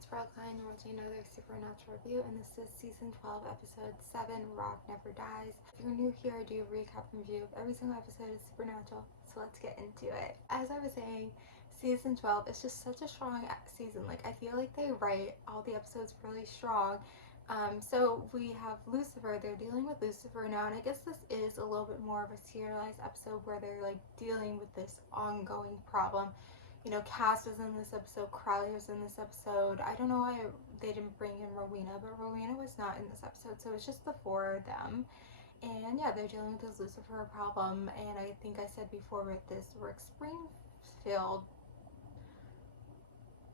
it's Veronica and you're watching another Supernatural review, and this is season 12 episode 7, Rock Never Dies. If you're new here, I do a recap and review of every single episode of Supernatural, so let's get into it. As I was saying, season 12 is just such a strong season. Like, I feel like they write all the episodes really strong. So we have Lucifer, they're dealing with Lucifer now, and I guess this is a little bit more of a serialized episode where they're like dealing with this ongoing problem. You know, Cass was in this episode, Crowley was in this episode. I don't know why they didn't bring in Rowena, but Rowena was not in this episode, so it's just the four of them. And yeah, they're dealing with this Lucifer problem, and I think I said before with this Rick Springfield,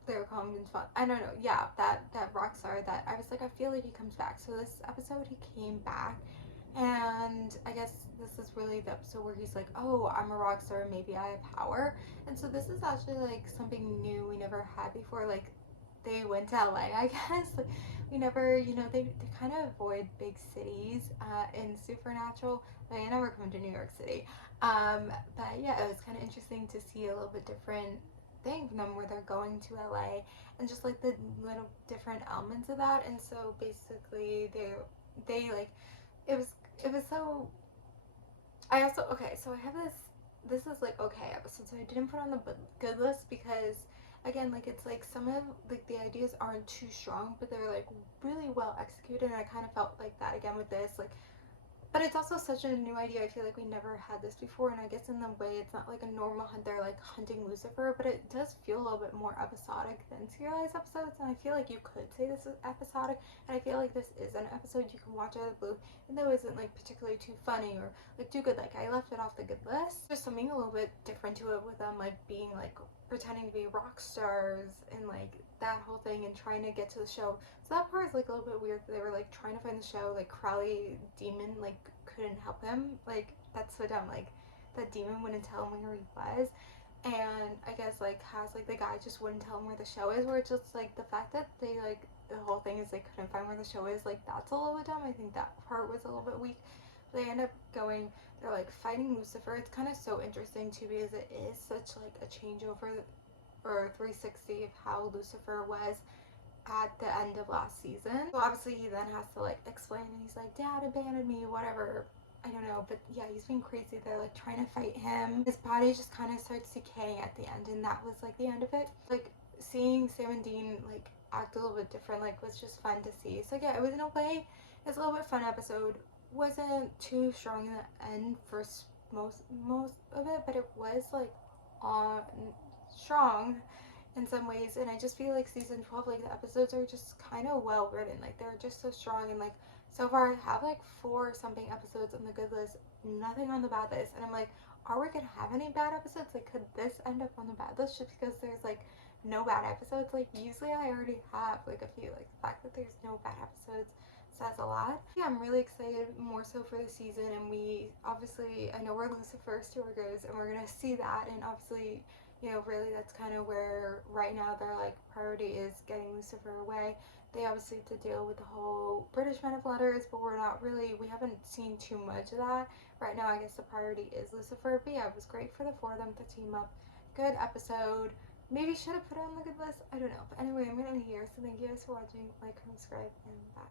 they were calling him fun. I don't know. Yeah, that rock star that I was like, I feel like he comes back. So this episode he came back, and I guess this is really the episode where he's like, oh, I'm a rock star, maybe I have power. And so this is actually like something new we never had before. Like, they went to LA, I guess. Like, we never, they kind of avoid big cities in Supernatural. They never come to New York City. But yeah, it was kind of interesting to see a little bit different thing from them where they're going to LA, and just like the little different elements of that. And so basically they like, it was it was so, I also, okay, so I have this is like okay episode, so I didn't put on the good list because again, like, it's like some of like the ideas aren't too strong, but they're like really well executed, and I kind of felt like that again with this. Like, but it's also such a new idea. I feel like we never had this before, and I guess in the way it's not like a normal hunt. They're like hunting Lucifer, but it does feel a little bit more episodic than serialized episodes. And I feel like you could say this is episodic, and I feel like this is an episode you can watch out of the blue, and though it isn't like particularly too funny or like too good. Like, I left it off the good list. There's something a little bit different to it with them, like being like pretending to be rock stars and like that whole thing and trying to get to the show. So that part is like a little bit weird. They were like trying to find the show, like Crowley demon like couldn't help him. Like, that's so dumb. Like, that demon wouldn't tell him where he was. And I guess like has like the guy just wouldn't tell him where the show is, where it's just like the fact that they like the whole thing is they couldn't find where the show is, like that's a little bit dumb. I think that part was a little bit weak. They end up going, they're like fighting Lucifer. It's kind of so interesting too because it is such like a changeover or 360 of how Lucifer was at the end of last season. So obviously he then has to like explain, and he's like, Dad abandoned me, whatever. I don't know, but yeah, he's been crazy. They're like trying to fight him. His body just kind of starts decaying at the end, and that was like the end of it. Like, seeing Sam and Dean like act a little bit different like was just fun to see. So yeah, it was in a way, it's a little bit fun episode. Wasn't too strong in the end for most of it, but it was like on strong in some ways. And I just feel like season 12, like the episodes are just kind of well written. Like, they're just so strong, and like so far I have like 4 something episodes on the good list, nothing on the bad list, and I'm like, are we gonna have any bad episodes? Like, could this end up on the bad list just because there's like no bad episodes? Like, usually I already have like a few. Like, the fact that there's no bad episodes says a lot. Yeah, I'm really excited more so for the season, and we obviously, I know where Lucifer's tour goes, and we're gonna see that. And obviously, really that's kind of where right now their like priority is getting Lucifer away. They obviously have to deal with the whole British Men of Letters, but we haven't seen too much of that. Right now, I guess the priority is Lucifer. But yeah, it was great for the 4 of them to team up. Good episode. Maybe should have put it on the good list. I don't know. But anyway, I'm gonna end here. So thank you guys for watching. Like, subscribe, and bye.